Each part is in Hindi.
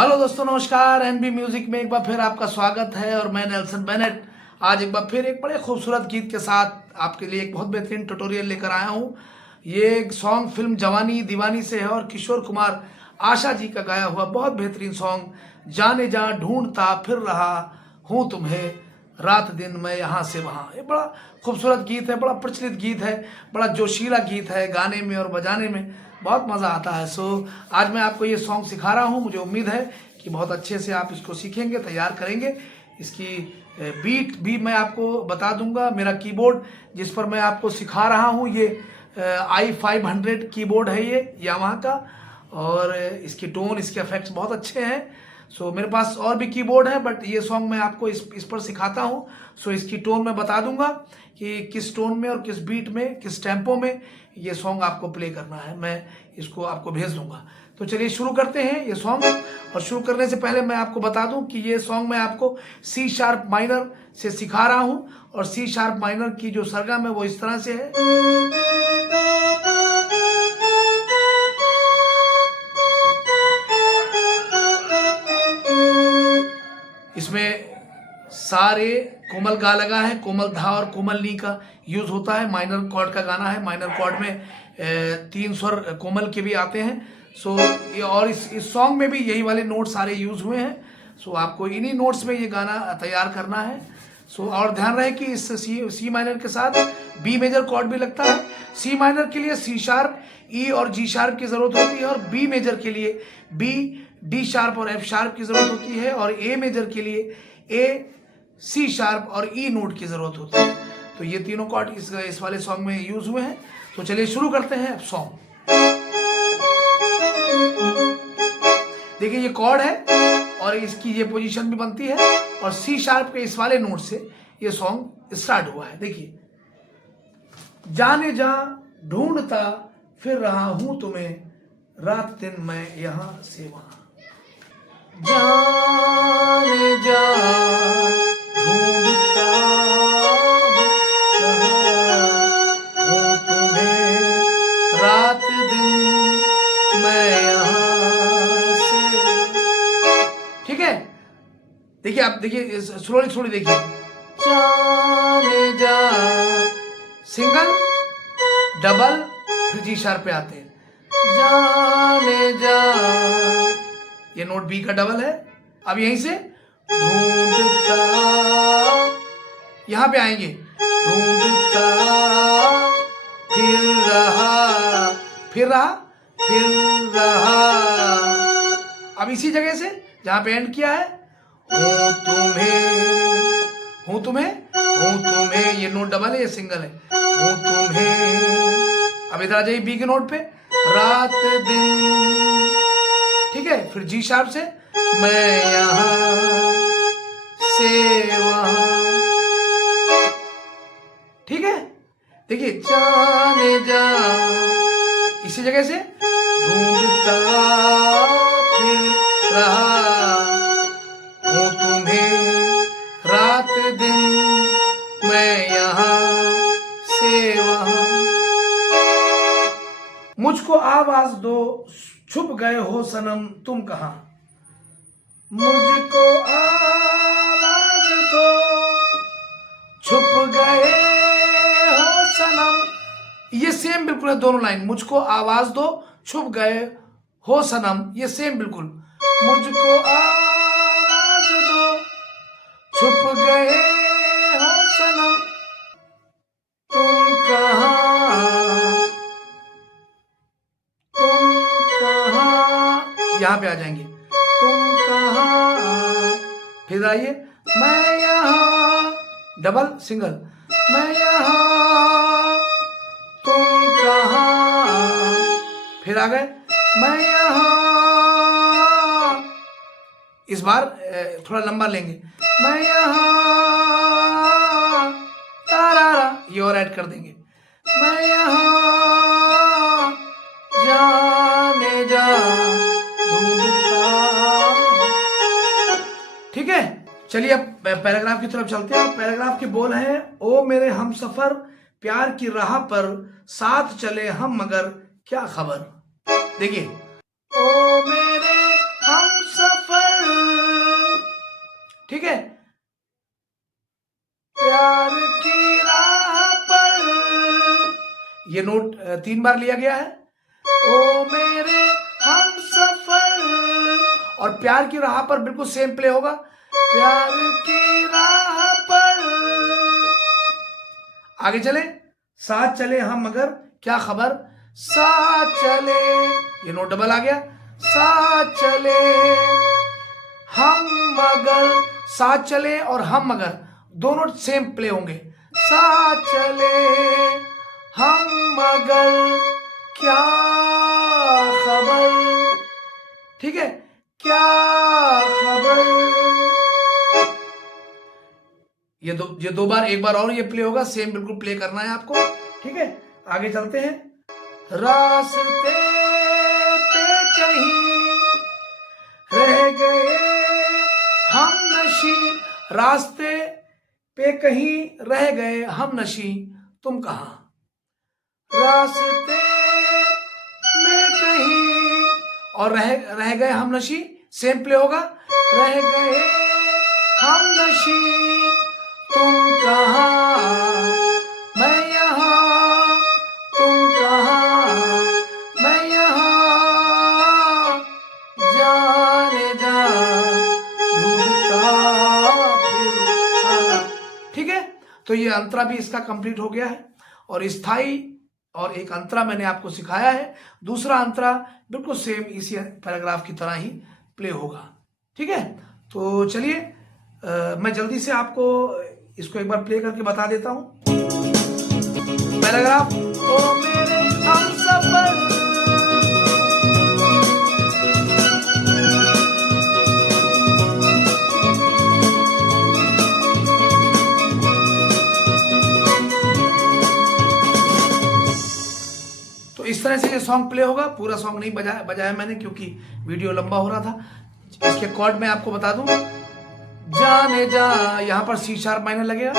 हेलो दोस्तों, नमस्कार। एनबी म्यूजिक में एक बार फिर आपका स्वागत है और मैं नेल्सन बेनेट आज एक बार फिर एक बड़े खूबसूरत गीत के साथ आपके लिए एक बहुत बेहतरीन ट्यूटोरियल लेकर आया हूँ। ये एक सॉन्ग फिल्म जवानी दीवानी से है और किशोर कुमार आशा जी का गाया हुआ बहुत बेहतरीन सॉन्ग जाने जा ढूंढता फिर रहा हूँ तुम्हें रात दिन मैं यहाँ से वहाँ। ये बड़ा खूबसूरत गीत है, बड़ा प्रचलित गीत है, बड़ा जोशीला गीत है। गाने में और बजाने में बहुत मज़ा आता है। सो आज मैं आपको ये सॉन्ग सिखा रहा हूँ। मुझे उम्मीद है कि बहुत अच्छे से आप इसको सीखेंगे, तैयार करेंगे। इसकी बीट भी मैं आपको बता दूंगा। मेरा कीबोर्ड जिस पर मैं आपको सिखा रहा हूँ ये i500 कीबोर्ड है, ये यामाहा का, और इसकी टोन, इसके इफेक्ट्स बहुत अच्छे हैं। सो मेरे पास और भी कीबोर्ड है, बट ये सॉन्ग मैं आपको इस पर सिखाता हूँ। सो इसकी टोन मैं बता दूंगा कि किस टोन में और किस बीट में, किस टेम्पो में ये सॉन्ग आपको प्ले करना है। मैं इसको आपको भेज दूंगा। तो चलिए शुरू करते हैं ये सॉन्ग। और शुरू करने से पहले मैं आपको बता दूं कि ये सॉन्ग मैं आपको सी शार्प माइनर से सिखा रहा हूं, और सी शार्प माइनर की जो सरगम है वो इस तरह से है। इसमें सारे कोमल गा लगा है, कोमल धा और कोमल नी का यूज होता है। माइनर कॉर्ड का गाना है। माइनर कॉर्ड में 3 स्वर कोमल के भी आते हैं। सो ये और इस सॉन्ग में भी यही वाले नोट सारे यूज हुए हैं। सो आपको इन्हीं नोट्स में ये गाना तैयार करना है। सो और ध्यान रहे कि इस सी माइनर के साथ बी मेजर कॉर्ड भी लगता है। सी माइनर के लिए सी शार्प, ई और जी शार्प की जरूरत होती है, और बी मेजर के लिए बी, डी शार्प और एफ शार्प की जरूरत होती है, और ए मेजर के लिए ए, सी शार्प और ई नोट की जरूरत होती है। तो ये तीनों कॉर्ड इस वाले सॉन्ग में यूज हुए हैं। तो चलिए शुरू करते हैं अब सॉन्ग। देखिए ये कॉर्ड है और इसकी ये पोजीशन भी बनती है, और सी शार्प के इस वाले नोट से ये सॉन्ग स्टार्ट हुआ है। देखिए, जाने जा ढूंढता फिर रहा हूं तुम्हें रात दिन मैं यहां से वहां। जाने जा ढूंढता हूं तुम्हें रात दिन मैं यहां से। ठीक है, देखिए आप देखिए स्लोली देखिए। जाने जा, सिंगल, डबल, फिर जी शार्प पे आते हैं। जाने जा, ये नोट बी का डबल है। अब यहीं से ढूंढता, यहां पे आएंगे। ढूंढता फिर रहा, फिर रहा, फिर रहा। अब इसी जगह से जहां पे एंड किया है, हूं तुम्हें, हूं तुम्हें, हूं तुम्हें, ये नोट डबल है, ये सिंगल है। हूं तुम्हें, अब इधर आ जाइए बी के नोट पे, रात दिन। ठीक है, फिर जी शार्प से मैं यहां से वहां। ठीक है, देखिए जाने जा, इसी जगह से ढूंढता फिर रहा हूं तुम्हें रात दिन मैं यहां से वहां। मुझको आवाज दो छुप गए हो सनम तुम कहां। मुझको आवाज दो छुप गए हो सनम। ये सेम बिल्कुल है दोनों लाइन। मुझको आवाज दो छुप गए हो सनम, ये सेम बिल्कुल। मुझको आवाज दो छुप गए हो सनम तुम कहां, तुम कहां, यहां पे आ जाएंगे। तुम कहां, फिर आइए मैं यहां, डबल सिंगल, मैं यहां तुम कहां, फिर आ गए मैं यहां। इस बार थोड़ा लंबा लेंगे, मैं यहां, तारा, ये और ऐड कर देंगे। मैं यहां जाने जा ढूंढता। ठीक है, चलिए अब पैराग्राफ की तरफ चलते हैं। पैराग्राफ के बोल हैं, ओ मेरे हम सफर प्यार की राह पर साथ चले हम मगर क्या खबर। देखिए, ओ मेरे हम सफर, ठीक है, प्यार की राह पर, ये नोट 3 बार लिया गया है। ओ मेरे हम सफर, और प्यार की राह पर बिल्कुल सेम प्ले होगा, प्यार की राह पर। आगे चले, साथ चले हम मगर क्या खबर, साथ चले, ये नोट डबल आ गया, साथ चले हम मगर, साथ चले और हम मगर दोनों सेम प्ले होंगे, साथ चले हम मगर क्या खबर, ठीक है, क्या खबर। ये दो बार, एक बार और ये प्ले होगा, सेम बिल्कुल प्ले करना है आपको, ठीक है। आगे चलते हैं, रास्ते पे कहीं रह गए हम नशी, रास्ते पे कहीं रह गए हम नशी, तुम कहां, रास्ते में कहीं और रह गए हम नशी, सेम प्ले होगा, रह गए हम नशी, तुम कहां मैं यहां, तुम कहां मैं यहां, जाने जा ढूंढता फिर। ठीक है, तो ये अंतरा भी इसका कंप्लीट हो गया है, और स्थाई और एक अंतरा मैंने आपको सिखाया है। दूसरा अंतरा बिल्कुल सेम इसी पैराग्राफ की तरह ही प्ले होगा, ठीक है। तो चलिए मैं जल्दी से आपको इसको एक बार प्ले करके बता देता हूं। पैराग्राफ, ओ मेरे हमसफर, तो इस तरह से ये सॉन्ग प्ले होगा। पूरा सॉन्ग नहीं बजाया मैंने क्योंकि वीडियो लंबा हो रहा था। इसके कॉर्ड में आपको बता दूं, जाने जा, यहां पर सी शार्प माइनर लगेगा,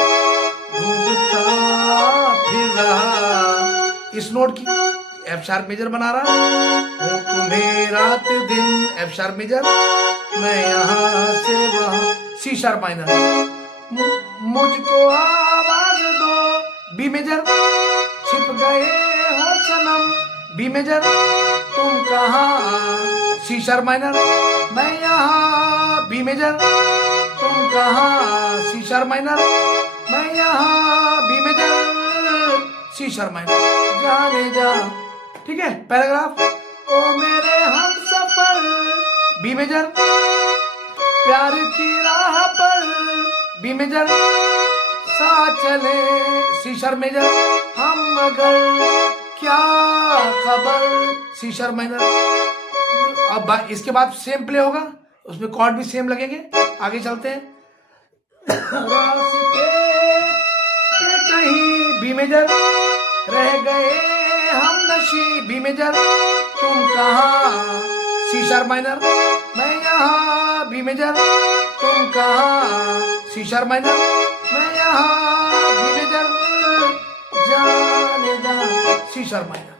ढूंढता फिर रहा, इस नोट की एफ शार्प मेजर बना रहा, हो तुम्हें रात दिन, एफ शार्प मेजर, मैं यहां से वहां, सी शार्प माइनर, मुझको आवाज दो, बी मेजर, छिप गए हो सनम, बी मेजर, तुम कहां, सी शार्प माइनर, मैं यहां, बी मेजर, तुम कहां, सी शार्प माइनर, मैं यहां, B major, C sharp minor, जाने जा, ठीक है। पैराग्राफ, ओ मेरे हम सफर, बी मेजर, प्यार की राह पर, बी मेजर, साथ चले, सी शार्प मेजर, हम मगर क्या खबर, सी शार्प माइनर। अब इसके बाद सेम प्ले होगा, उसमें कॉर्ड भी सेम लगेंगे। आगे चलते हैं, रास्ते पे कहीं, बी मेजर, रह गए हम नशी, बी मेजर, तुम कहां, सी शार्प माइनर, मैं यहां, बी मेजर, तुम कहां, सी शार्प माइनर, मैं यहां, बी मेजर, जाने जा, सी शार्प माइनर,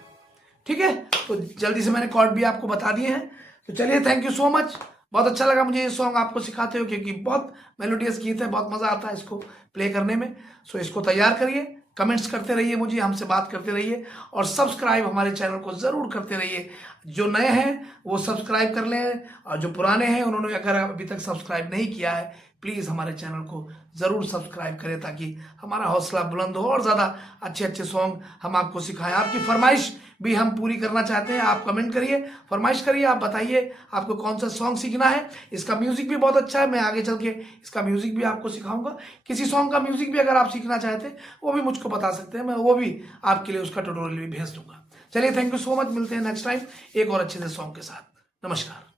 ठीक है। तो जल्दी से मैंने कॉर्ड भी आपको बता दिए हैं। तो चलिए, थैंक यू सो मच। बहुत अच्छा लगा मुझे ये सॉन्ग आपको सिखाते हो, क्योंकि बहुत मेलोडियस गीत है, बहुत मज़ा आता है इसको प्ले करने में। सो इसको तैयार करिए, कमेंट्स करते रहिए, मुझे हमसे बात करते रहिए, और सब्सक्राइब हमारे चैनल को ज़रूर करते रहिए। जो नए हैं वो सब्सक्राइब कर लें, और जो पुराने हैं उन्होंने अगर अभी तक सब्सक्राइब नहीं किया है, प्लीज़ हमारे चैनल को ज़रूर सब्सक्राइब करें, ताकि हमारा हौसला बुलंद हो और ज़्यादा अच्छे अच्छे सॉन्ग हम आपको सिखाएं। आपकी फरमाइश भी हम पूरी करना चाहते हैं। आप कमेंट करिए, फरमाइश करिए, आप बताइए आपको कौन सा सॉन्ग सीखना है। इसका म्यूजिक भी बहुत अच्छा है, मैं आगे चल के इसका म्यूजिक भी आपको सिखाऊंगा। किसी सॉन्ग का म्यूजिक भी अगर आप सीखना चाहते हैं वो भी मुझको बता सकते हैं, मैं वो भी आपके लिए उसका ट्यूटोरियल भी भेज दूंगा। चलिए, थैंक यू सो मच, मिलते हैं नेक्स्ट टाइम एक और अच्छे से सॉन्ग के साथ। नमस्कार।